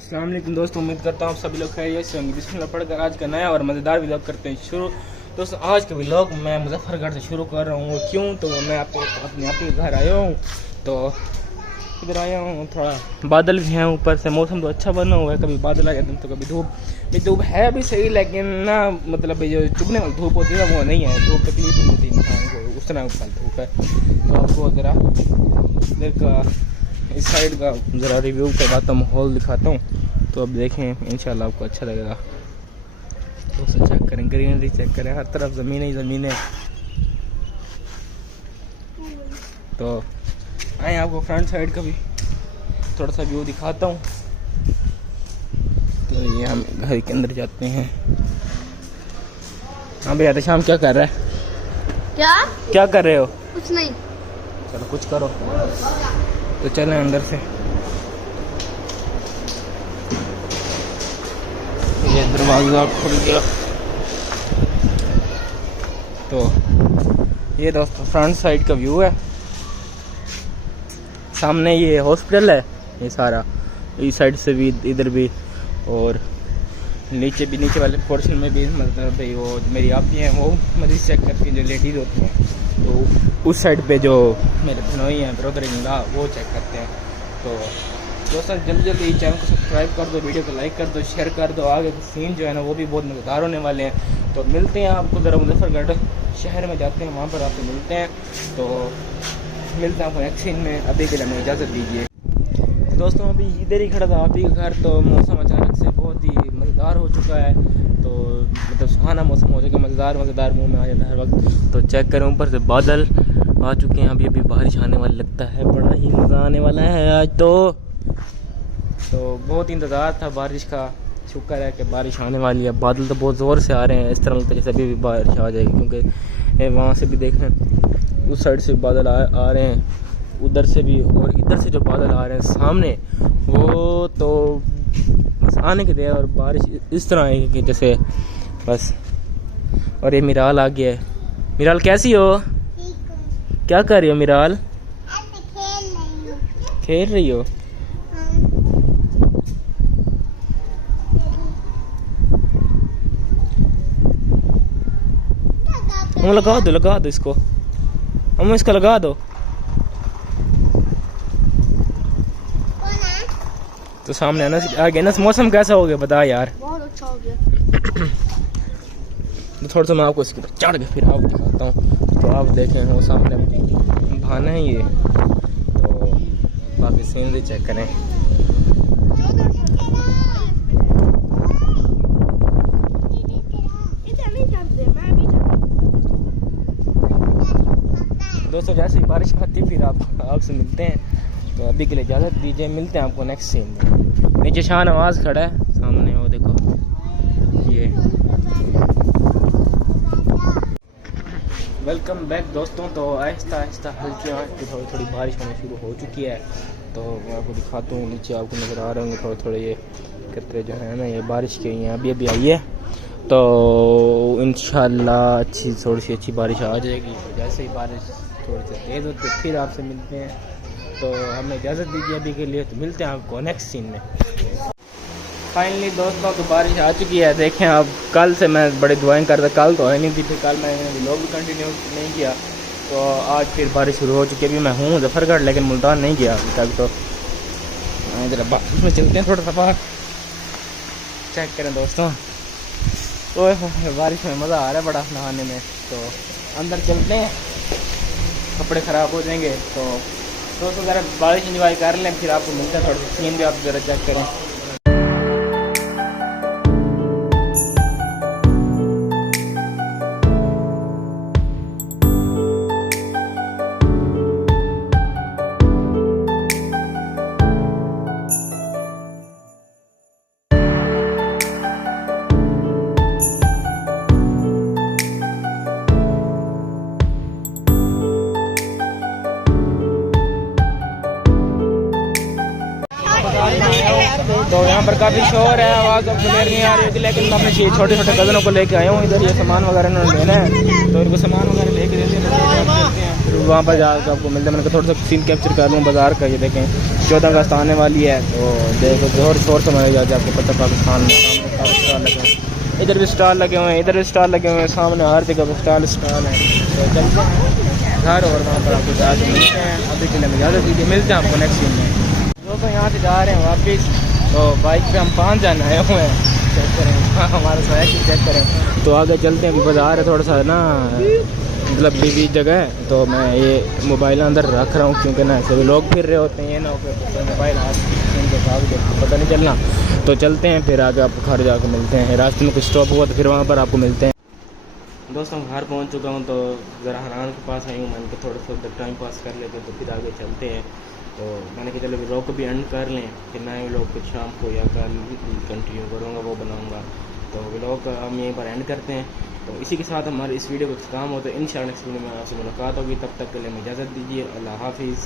अस्सलाम वालेकुम दोस्तों, उम्मीद करता हूँ आप सभी लोग खैरियत से होंगे। बिस्मिल्लाह पढ़कर आज का नया और मज़ेदार व्लॉग करते हैं शुरू। दोस्तों आज का व्लॉग मैं मुजफ्फरगढ़ से शुरू कर रहा हूँ। क्यों? तो मैं अपने आप के घर आया हूँ, तो इधर आया हूँ। थोड़ा बादल भी हैं ऊपर से, मौसम तो अच्छा बना हुआ है। कभी बादल आ जाते हैं तो कभी धूप। धूप है अभी सही, लेकिन ना मतलब जो चुभने वाली धूप होती है वो नहीं है। धूप तकलीफ नहीं होती इंसान को, उस तरह का धूप है। तो आपको ज़रा इधर का इस साइड का ज़रा रिव्यू करवाता हूँ, माहौल दिखाता हूँ, तो अब देखें इंशाल्लाह आपको अच्छा लगेगा। दोस्तों चेक करें, ग्रीनरी चेक करें, हर तरफ ज़मीन ही ज़मीन है। तो आए आपको फ्रंट साइड का भी थोड़ा सा व्यू दिखाता हूँ। तो ये हम घर के अंदर जाते हैं। हाँ भैया, तो शाम क्या कर रहा है? क्या कर रहे हो? कुछ नहीं। चलो कुछ करो। तो चलें अंदर से। ये दरवाज़ा खुल गया। तो ये दोस्तों फ्रंट साइड का व्यू है। सामने ये हॉस्पिटल है, ये सारा इस साइड से भी, इधर भी, और नीचे भी, नीचे वाले पोर्शन में भी। मतलब भाई वो मेरी आप ही हैं, वो मरीज चेक करती हैं जो लेडीज़ होती हैं। तो उस साइड पे जो मेरे बहनोई हैं, ब्रदर इन लॉ, वो चेक करते हैं। तो दोस्तों जल्दी जल्दी चैनल को सब्सक्राइब कर दो, वीडियो को लाइक कर दो, शेयर कर दो। आगे के सीन जो है ना वो भी बहुत मज़ेदार होने वाले हैं। तो मिलते हैं आपको, ज़रा मुजफ्फरगढ़ शहर में जाते हैं, वहाँ पर आपसे मिलते हैं। तो मिलते हैं आपको नेक्स्ट सीन में। अभी के लिए हमें इजाज़त दीजिए। दोस्तों अभी इधर ही खड़ा था आप ही का घर, तो मौसम अचानक से बहुत ही मज़ेदार हो चुका है। तो मतलब सुहाना मौसम हो चुका है, मज़ेदार मुँह में आ जाता है हर वक्त। तो चेक करें, ऊपर से बादल आ चुके हैं। अभी अभी बारिश आने वाली लगता है, बड़ा ही मज़ा आने वाला है आज। तो बहुत इंतज़ार था बारिश का, शुक्र है कि बारिश आने वाली है। बादल तो बहुत ज़ोर से आ रहे हैं, इस तरह लगता है जैसे अभी भी बारिश आ जाएगी, क्योंकि वहाँ से भी देखें, उस साइड से बादल आ रहे हैं, उधर से भी, और इधर से जो बादल आ रहे हैं सामने, वो तो बस आने के दे। और बारिश इस तरह आएगी कि जैसे बस। और ये मिराल आ गया है। मिराल कैसी हो? क्या कर रही हो मिराल? खेल रही हो? हम लगा दो इसको, हम इसका लगा दो। तो सामने ना आगे ना, मौसम कैसा हो गया बता यार? बहुत अच्छा हो गया। तो थोड़ा सा मैं आपको इसके ऊपर चढ़ के फिर आपको दिखाता हूँ। तो आप देखें वो सामने भाना है ये। तो बाकी सीनरी चेक करें। दोस्तों जैसे ही बारिश आती फिर आपसे मिलते हैं। तो अभी के लिए इजाज़त दीजिए, मिलते हैं आपको नेक्स्ट सीन में। नीचे शाहनवाज खड़ा है सामने, वो देखो ये। वेलकम बैक दोस्तों। तो आहिस्ता आहिस्ता हल्की हल्की थोड़ी बारिश होनी शुरू हो चुकी है। तो मैं आपको दिखाता हूँ, नीचे आपको नज़र आ रहे होंगे थोड़े ये कतरे जो है ना, ये बारिश के हैं, अभी आई है। तो इंशाल्लाह थोड़ी सी अच्छी बारिश आ जाएगी। तो जैसे ही बारिश थोड़ी सी तेज़ होती है फिर आपसे मिलते हैं। तो हमें इजाज़त दीजिए अभी के लिए। तो मिलते हैं आपको नेक्स्ट सीन में। फाइनली दोस्तों तो बारिश आ चुकी है। देखें आप, कल से मैं बड़ी दुआएं कर रहा था, कल तो है नहीं थी, फिर कल मैंने व्लॉग भी कंटिन्यू नहीं किया। तो आज फिर बारिश शुरू हो चुकी है। अभी मैं हूँ मुजफ्फरगढ़, लेकिन मुल्तान नहीं गया अभी तक। तो इधर बारिश में चलते हैं थोड़ा सा बाहर, चेक करें दोस्तों। तो बारिश में मज़ा आ रहा है बड़ा नहाने में। तो अंदर चलते हैं, कपड़े ख़राब हो जाएंगे। तो दोस्तों ज़रा बारिश इंजॉय कर लें, फिर आपको मिलते हैं। थोड़ा सा सीन भी आप ज़रा चेक करें। तो यहाँ पर काफ़ी शोर है, आवाज़ अब क्लियर नहीं आ रही होगी, लेकिन मैं अपने छोटे छोटे कज़नों को लेके आया हूँ इधर। ये सामान वगैरह इन्होंने लेना है, तो इनको सामान वगैरह लेके देते हैं, फिर वहाँ पर जाकर आपको मिलते हैं। मैंने कहा थोड़ा सा सीन कैप्चर कर लूँ बाज़ार का। ये देखें 14 अगस्त आने वाली है, तो देखो जोर शोर से मनाई जाती है। आपको पता पाकिस्तान में सामने स्टॉल लगे हैं, इधर भी स्टॉल लगे हुए हैं, इधर भी स्टॉल लगे हुए हैं, सामने हर जगह स्टॉल है। तो चलते हैं घर और वहाँ पर आपको जाके मिलते हैं। अभी के लिए मैं ज़्यादा दीजिए, मिलते हैं आपको नेक्स्ट सीन में। दोस्तों यहाँ से जा रहे हैं वापस, तो बाइक पे हम 5 जन आए हुए हैं। चेक करें हमारा साइकिल चेक करें। तो आगे चलते हैं, अभी बाजार है थोड़ा सा ना, मतलब बीवी जगह है, तो मैं ये मोबाइल अंदर रख रहा हूँ क्योंकि ना सभी लोग फिर रहे होते हैं, ये ना हो मोबाइल हाथ इनके साथ पता नहीं चलना। तो चलते हैं फिर आगे आपको घर जाकर मिलते हैं। रास्ते में कुछ स्टॉप हुआ तो फिर वहाँ पर आपको मिलते हैं। दोस्तों घर पहुँच चुका हूँ, तो ज़रा हरान के पास आई हूँ, मैंने कहा थोड़ा सा टाइम पास कर लेते तो फिर आगे चलते हैं। तो मैंने कहा चलो व्लॉग को भी एंड कर लें, फिर नए व्लॉग कुछ शाम को या कल कंटिन्यू करूँगा, वो बनाऊँगा। तो व्लॉग का हम यहीं पर एंड करते हैं। तो इसी के साथ हमारे इस वीडियो को काम होता है। इंशाअल्लाह नेक्स्ट वीडियो में आपसे मुलाकात होगी, तब तक के लिए हमें इजाज़त दीजिए। अल्लाह हाफिज़।